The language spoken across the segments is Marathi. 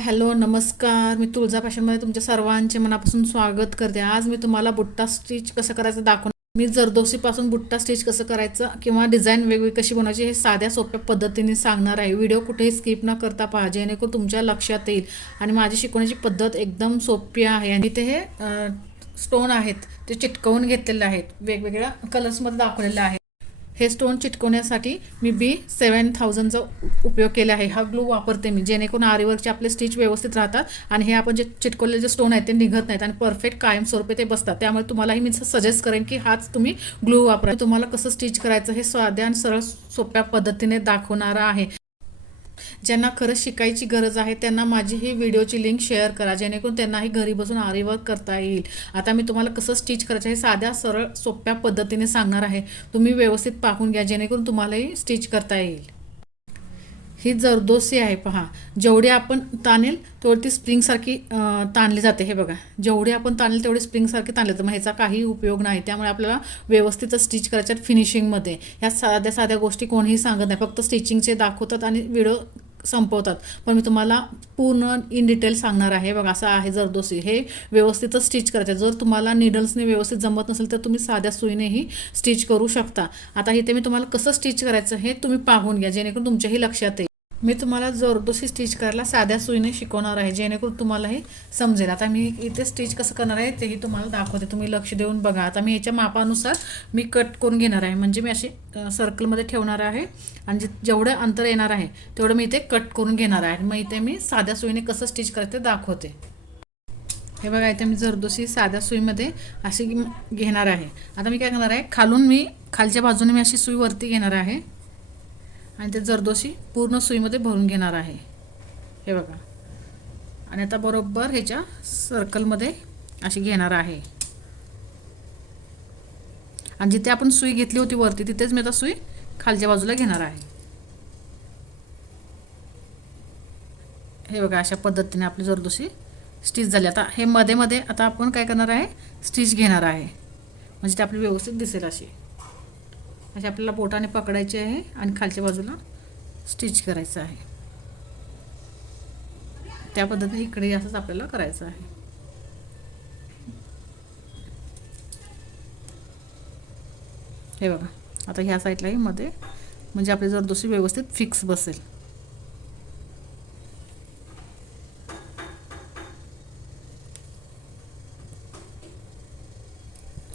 हॅलो नमस्कार. मी तुळजा फॅशनमध्ये तुमच्या सर्वांचे मनापासून स्वागत करते. आज मी तुम्हाला बुट्टा स्टिच कसं करायचं दाखवणार. मी जरदोसीपासून बुट्टा स्टिच कसं करायचं किंवा डिझाईन वेगवेगळी कशी बनवायची हे साध्या सोप्या पद्धतीने सांगणार आहे. व्हिडिओ कुठेही स्किप न करता पहा, जेणेकरून तुमच्या लक्षात येईल. आणि माझी शिकवण्याची पद्धत एकदम सोपी आहे. आणि इथे हे स्टोन आहेत ते चिटकवून घेतलेले आहेत, वेगवेगळ्या कलर्समध्ये दाखवलेले आहेत. हे स्टोन चिटकवण्यासाठी मी B7000चा उपयोग केला आहे. हा ग्लू वापरते मी, जेणेकरून आरीवर्कचे आपले स्टिच व्यवस्थित राहतात आणि हे आपण जे चिटकवलेले जे स्टोन आहेत ते निघत नाहीत आणि परफेक्ट कायमस्वरूपी ते बसतात. त्यामुळे तुम्हालाही मी सजेस्ट करेन की हाच तुम्ही ग्लू वापरा. तुम्हाला कसं स्टिच करायचं हे साध्या आणि सरळ सोप्या पद्धतीने दाखवणार आहे. ज्यांना खरंच शिकायची गरज आहे त्यांना माझी ही व्हिडिओची लिंक शेअर करा, जेणेकरून त्यांनाही घरी बसून आरी वर्क करता येईल. आता मी तुम्हाला कसं स्टिच करायचं हे साध्या सरळ सोप्या पद्धतीने सांगणार आहे. तुम्ही व्यवस्थित पाहून घ्या, जेणेकरून तुम्हालाही स्टिच करता येईल. ही जरदोसी आहे पहा. जेवढी आपण ताणेल तेवढी ती स्प्रिंगसारखी ताणली जाते. हे बघा, जेवढी आपण ताणेल तेवढी स्प्रिंगसारखी ताणली जाते. मग ह्याचा काही उपयोग नाही. त्यामुळे आपल्याला व्यवस्थित स्टिच करायच्या फिनिशिंगमध्ये. ह्या साध्या साध्या गोष्टी कोणीही सांगत नाही, फक्त स्टिचिंगचे दाखवतात आणि व्हिडिओ संपवतात. पण मी तुम्हाला पूर्ण इन डिटेल सांगणार आहे. बघा, असं आहे जरदोसी. हे व्यवस्थितच स्टिच करायचं. जर तुम्हाला निडल्सने व्यवस्थित जमत नसेल तर तुम्ही साध्या सुईनेही स्टिच करू शकता. आता इथे मी तुम्हाला कसं स्टिच करायचं हे तुम्ही पाहून घ्या, जेणेकरून तुमच्याही लक्षात येईल. मी तुम्हाला जरदोसी स्टिच करायला साध्या सुईने शिकवणार आहे, जेणेकरून तुम्हाला हे समजेल. आता मी इथे स्टिच कसं करणार आहे तेही तुम्हाला दाखवते, तुम्ही लक्ष देऊन बघा. आता मी ह्याच्या मापानुसार मी कट करून घेणार आहे, म्हणजे मी अशी सर्कलमध्ये ठेवणार आहे आणि जेवढं अंतर येणार आहे तेवढं मी इथे कट करून घेणार आहे. मग इथे मी साध्या सुईने कसं स्टिच करायचं ते दाखवते. हे बघा, इथे मी जरदोसी साध्या सुईमध्ये अशी घेणार आहे. आता मी काय करणार आहे, खालच्या बाजूने मी अशी सुई वरती घेणार आहे आणि ते जरदोसी पूर्ण सुईमध्ये भरून घेणार आहे. हे बघा, आणि आता बरोबर ह्याच्या सर्कलमध्ये अशी घेणार आहे आणि जिथे आपण सुई घेतली होती वरती तिथेच मी आता सुई खालच्या बाजूला घेणार आहे. हे बघा, अशा पद्धतीने आपली जरदोसी स्टिच झाली. आता हे मध्ये मध्ये आता आपण काय करणार आहे, स्टिच घेणार आहे, म्हणजे ते आपली व्यवस्थित दिसेल. अशी आपल्याला बोटाने पकडायची आहे आणि खालच्या बाजूला स्टिच करायचं आहे. त्या पद्धतीने इकडे असंच आपल्याला करायचं आहे. हे बघा, आता ह्या साईडलाही मध्ये, म्हणजे आपली जरदोसी व्यवस्थित फिक्स बसेल.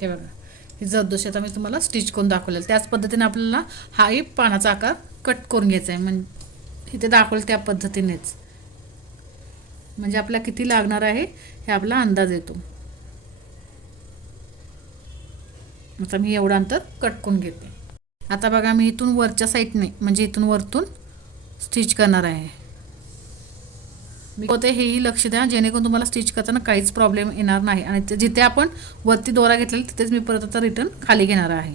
हे बघा, ही जरदोसी आता मी तुम्हाला स्टिच करून दाखवलेलं. त्याच पद्धतीने आपल्याला हाही पानाचा आकार कट करून घ्यायचा आहे, म्हणजे इथे दाखवलं त्या पद्धतीनेच, म्हणजे आपल्याला किती लागणार आहे हे आपला अंदाज येतो. आता मी एवढं अंतर कट करून घेते. आता बघा, मी इथून वरच्या साईडने, म्हणजे इथून वरतून स्टिच करणार आहे. मी होते हेही लक्ष द्या, जेणेकरून तुम्हाला स्टिच करताना काहीच प्रॉब्लेम येणार नाही. आणि जिथे आपण वरती दोरा घेतलेला तिथेच मी परत आता रिटर्न खाली घेणार आहे.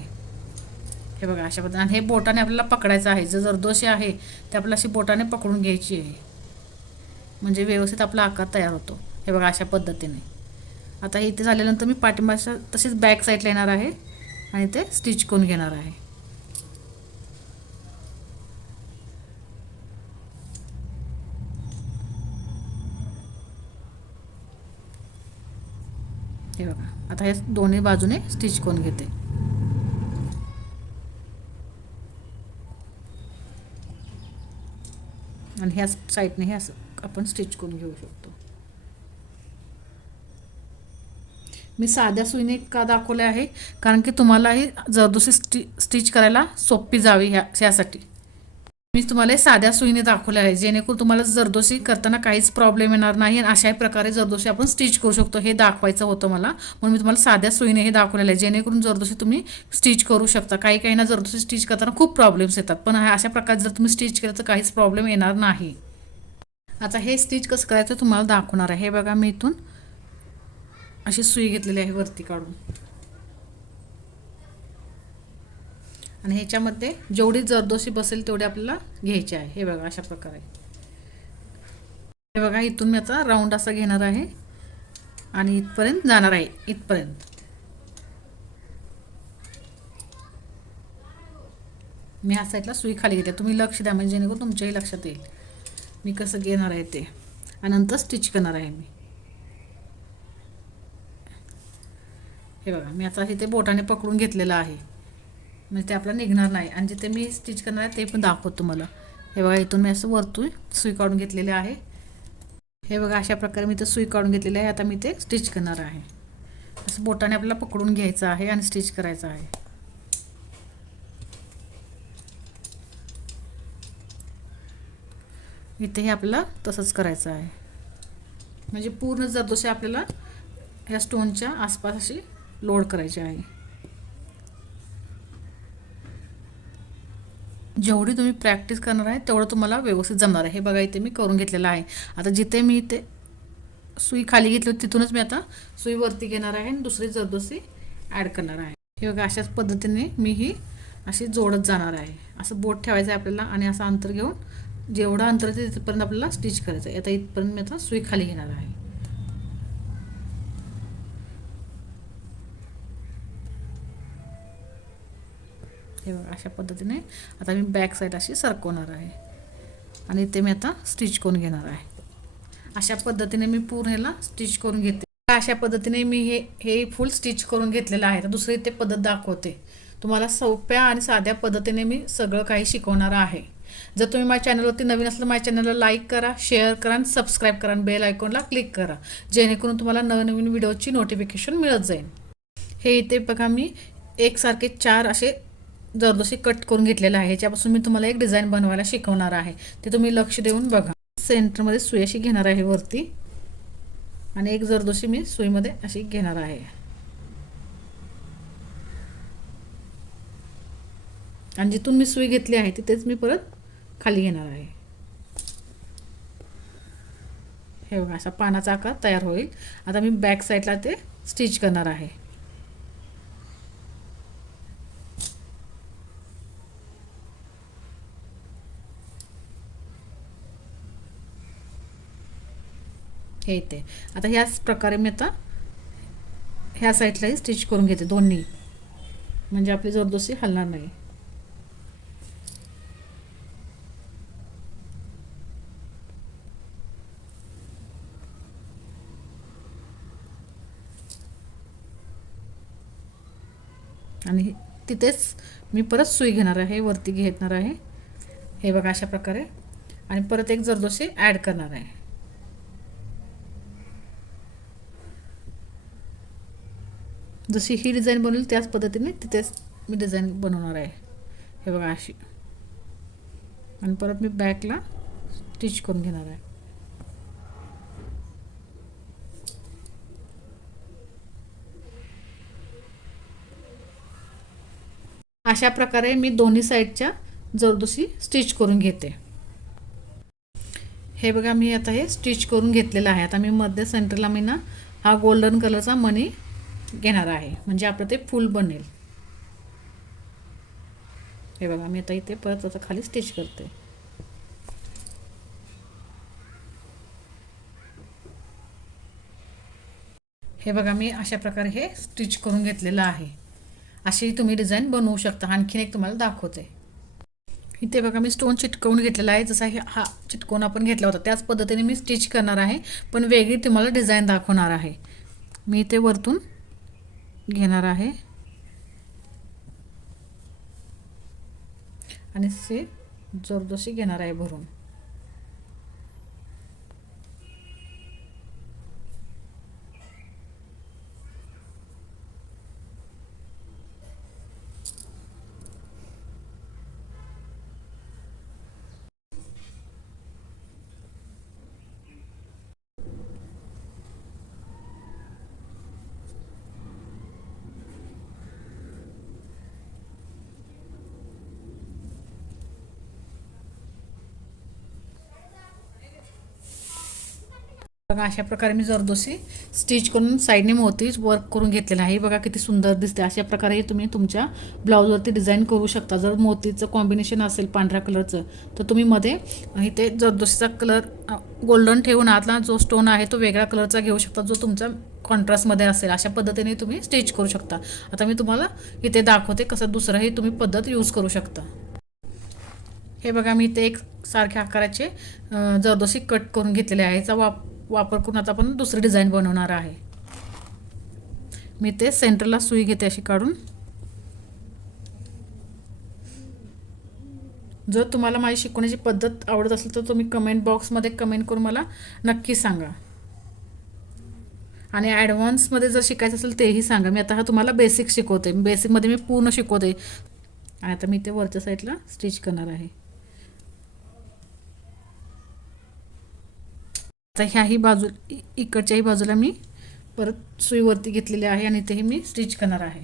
हे बघा, अशा पद्धतीने. आणि हे बोटाने आपल्याला पकडायचं आहे. जर जरदोशी आहे ते आपल्याला अशी बोटाने पकडून घ्यायची आहे, म्हणजे व्यवस्थित आपला आकार तयार होतो. हे बघा, अशा पद्धतीने. आता इथे झाल्यानंतर मी पाठीमागच्या तसेच बॅक साईडला येणार आहे आणि ते स्टिच करून घेणार आहे. हे बघा, आता हे दोन्ही बाजूने स्टिच करून घेते. आणि ह्या साईडने हे असं आपण स्टिच करून घेऊ शकतो. मी साध्या सुईने का दाखवले आहे, कारण की तुम्हालाही जरदोसी स्टिच करायला सोपी जावी ह्यासाठी मी तुम्हाला साध्या सुईने दाखवले आहे, जेणेकरून तुम्हाला जरदोसी करताना काहीच प्रॉब्लेम येणार नाही. आणि अशाही प्रकारे जरदोसी आपण स्टिच करू शकतो हे दाखवायचं होतं मला, म्हणून मी तुम्हाला साध्या सुईने हे दाखवलेलं आहे, जेणेकरून जरदोसी तुम्ही स्टिच करू शकता. काही ना जरदोसी स्टिच करताना खूप प्रॉब्लेम्स येतात, पण अशा प्रकारे जर तुम्ही स्टिच केलं तर काहीच प्रॉब्लेम येणार नाही. आता हे स्टिच कसं करायचं तुम्हाला दाखवणार आहे. हे बघा, मी इथून अशी सुई घेतलेली आहे वरती काढून, आणि ह्याच्यामध्ये जेवढी जरदोसी बसेल तेवढी आपल्याला घ्यायची आहे. हे बघा, अशा प्रकारे. हे बघा, इथून मी आता राऊंड असा घेणार आहे आणि इथपर्यंत जाणार आहे, इथपर्यंत. मी ह्या साईडला सुई खाली घेते, तुम्ही लक्ष द्या, म्हणजे जेणेकरून तुमच्याही लक्षात येईल मी कसं घेणार आहे ते. आणि नंतर स्टिच करणार आहे मी. हे बघा मी आता इथे बोटाने पकडून घेतलेलं आहे, म्हणजे ते आपल्याला निघणार नाही. आणि जिथे मी स्टिच करणार आहे ते पण दाखवतो तुम्हाला. हे बघा इथून मी असं वरतून सुई काढून घेतलेले आहे. हे बघा अशा प्रकारे मी ते सुई काढून घेतलेली आहे. आता मी ते स्टिच करणार आहे. असं बोटाने आपल्याला पकडून घ्यायचं आहे आणि स्टिच करायचं आहे. इथेही आपल्याला तसंच करायचं आहे, म्हणजे पूर्ण जरदोशी आपल्याला या स्टोनच्या आसपास अशी लोड करायची आहे. जेवढी तुम्ही प्रॅक्टिस करणार आहे तेवढं तुम्हाला व्यवस्थित जमणार आहे. हे बघा इथे मी करून घेतलेलं आहे. आता जिथे मी इथे सुई खाली घेतली होती तिथूनच मी आता सुई वरती घेणार आहे आणि दुसरी जरदोशी ॲड करणार आहे. हे बघा अशाच पद्धतीने मी ही अशी जोडत जाणार आहे. असं बोट ठेवायचं आहे आपल्याला आणि असं अंतर घेऊन जेवढं अंतर आहे तिथपर्यंत आपल्याला स्टिच करायचं आहे. आता इथपर्यंत मी आता सुई खाली घेणार आहे. हे बघा अशा पद्धतीने आता मी बॅक साईड अशी सरकवणार आहे आणि इथे मी आता स्टिच करून घेणार आहे. अशा पद्धतीने मी पूर्ण ह्याला स्टिच करून घेते. अशा पद्धतीने मी हे फुल स्टिच करून घेतलेलं आहे. तर दुसरी इथे पद्धत दाखवते तुम्हाला. सोप्या आणि साध्या पद्धतीने मी सगळं काही शिकवणार आहे. जर तुम्ही माझ्या चॅनलवरती नवीन असलं माझ्या चॅनलला लाईक करा, शेअर करा आणि सबस्क्राईब करा आणि बेल आयकॉनला क्लिक करा, जेणेकरून तुम्हाला नवनवीन व्हिडिओची नोटिफिकेशन मिळत जाईल. हे इथे बघा मी एकसारखे 4 असे जरदोशी कट करून घेतलेलं आहे. ह्याच्यापासून मी तुम्हाला एक डिझाईन बनवायला शिकवणार आहे. ते तुम्ही लक्ष देऊन बघा. सेंटरमध्ये सुई अशी घेणार आहे वरती आणि एक जरदोशी मी सुईमध्ये अशी घेणार आहे आणि जिथून मी सुई घेतली आहे तिथेच मी परत खाली घेणार आहे. हे बघा असा पानाचा आकार तयार होईल. आता मी बॅक साईडला ते स्टिच करणार आहे. हे इथे आता ह्याच प्रकारे मी आता ह्या साईडलाही स्टिच करून घेते दोन्ही, म्हणजे आपली जरदोशी हलणार नाही. आणि तिथेच मी परत सुई घेणार आहे, वरती घेणार आहे. हे बघा अशा प्रकारे आणि परत एक जरदोशी ॲड करणार आहे. जशी ही डिझाईन बनवली त्याच पद्धतीने तिथेच मी डिझाईन बनवणार आहे. हे बघा अशी आणि परत मी बॅकला स्टिच करून घेणार आहे. अशा प्रकारे मी दोन्ही साईडच्या जरदोशी स्टिच करून घेते. हे बघा मी आता हे स्टिच करून घेतलेलं आहे. आता मी मध्ये सेंटरला मी ना हा गोल्डन कलरचा मणी घेणार आहे, म्हणजे आपलं ते फुल बनेल. हे बघा मी आता इथे परत आता खाली स्टिच करते. हे बघा मी अशा प्रकारे हे स्टिच करून घेतलेलं आहे. अशी तुम्ही डिझाईन बनवू शकता. आणखीन एक तुम्हाला दाखवते. इथे बघा मी स्टोन चिटकवून घेतलेला आहे. जसा हा चिटकवून आपण घेतला होता त्याच पद्धतीने मी स्टिच करणार आहे, पण वेगळी तुम्हाला डिझाईन दाखवणार आहे. मी इथे वरतून घेणार आहे आणि ते जरदोशी घेणार आहे भरून. बघा अशा प्रकारे मी जरदोशी स्टिच करून साईडने मोती वर्क करून घेतलेला आहे. बघा किती सुंदर दिसते. अशा प्रकारे तुम्ही तुमच्या ब्लाऊजवरती डिझाईन करू शकता. जर मोतीचं कॉम्बिनेशन असेल पांढऱ्या कलरचं तर तुम्ही मध्ये इथे जरदोशीचा कलर गोल्डन ठेवून आतला जो स्टोन आहे तो वेगळ्या कलरचा घेऊ शकता, जो तुमचा कॉन्ट्रास्टमध्ये असेल. अशा पद्धतीने तुम्ही स्टिच करू शकता. आता मी तुम्हाला इथे दाखवते कसं दुसराही तुम्ही पद्धत यूज करू शकता. हे बघा मी इथे एक सारख्या आकाराचे जरदोशी कट करून घेतलेले आहे. याचा वापर करून आता आपण दुसरी डिझाईन बनवणार आहे. मी ते सेंटरला सुई घेते अशी काढून. जर तुम्हाला माझी शिकवण्याची पद्धत आवडत असेल तर तुम्ही कमेंट बॉक्समध्ये कमेंट करून मला नक्की सांगा. आणि ॲडव्हान्समध्ये जर शिकायचं असेल तेही सांगा. मी आता हा तुम्हाला बेसिक शिकवते. बेसिकमध्ये मी पूर्ण शिकवते. आणि आता मी ते वरच्या साईडला स्टिच करणार आहे. आता ह्याही बाजू इकडच्याही बाजूला मी परत सुईवरती घेतलेली आहे आणि तेही मी स्टिच करणार आहे.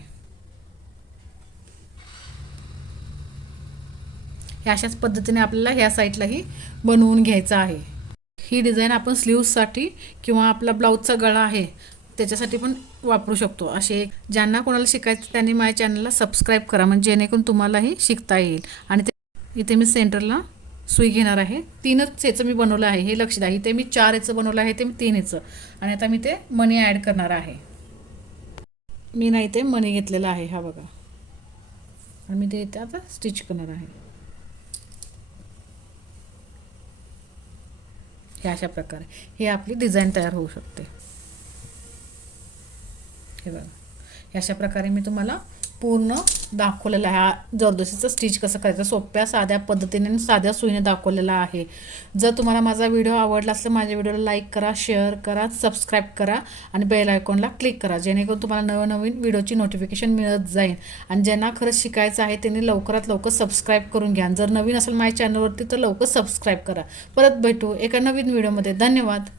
ह्या अशाच पद्धतीने आपल्याला ह्या साईडलाही बनवून घ्यायचं आहे. ही डिझाईन आपण स्लीव्ससाठी किंवा आपला ब्लाऊजचा गळा आहे त्याच्यासाठी पण वापरू शकतो. असे ज्यांना कोणाला शिकायचं त्यांनी माझ्या चॅनलला सबस्क्राईब करा, म्हणजे जेणेकरून तुम्हालाही शिकता येईल. आणि इथे मी सेंटरला सुई घेणार आहे. 3च याचं मी बनवलं आहे, हे लक्ष द्या. इथे मी 4 याचं बनवलं आहे, ते मी 3 याचं. आणि आता मी ते मणी ॲड करणार आहे. मी नाही ते मणी घेतलेला आहे, हा बघा. आणि मी ते इथे आता स्टिच करणार आहे. हे अशा प्रकारे हे आपली डिझाईन तयार होऊ शकते. हे बघा, हे अशा प्रकारे मी तुम्हाला पूर्ण दाखवलेला आहे. हा जरदोशीचं स्टिच कसं करायचं सोप्या साध्या पद्धतीने आणि साध्या सुईने दाखवलेला आहे. जर तुम्हाला माझा व्हिडिओ आवडला असेल माझ्या व्हिडिओला लाईक करा, शेअर करा, सबस्क्राईब करा आणि बेल आयकॉनला क्लिक करा, जेणेकरून तुम्हाला नवनवीन व्हिडिओची नोटिफिकेशन मिळत जाईल. आणि ज्यांना खरंच शिकायचं आहे त्यांनी लवकरात लवकर सबस्क्राईब करून घ्या. जर नवीन असेल माझ्या चॅनलवरती तर लवकर सबस्क्राईब करा. परत भेटू एका नवीन व्हिडिओमध्ये. धन्यवाद.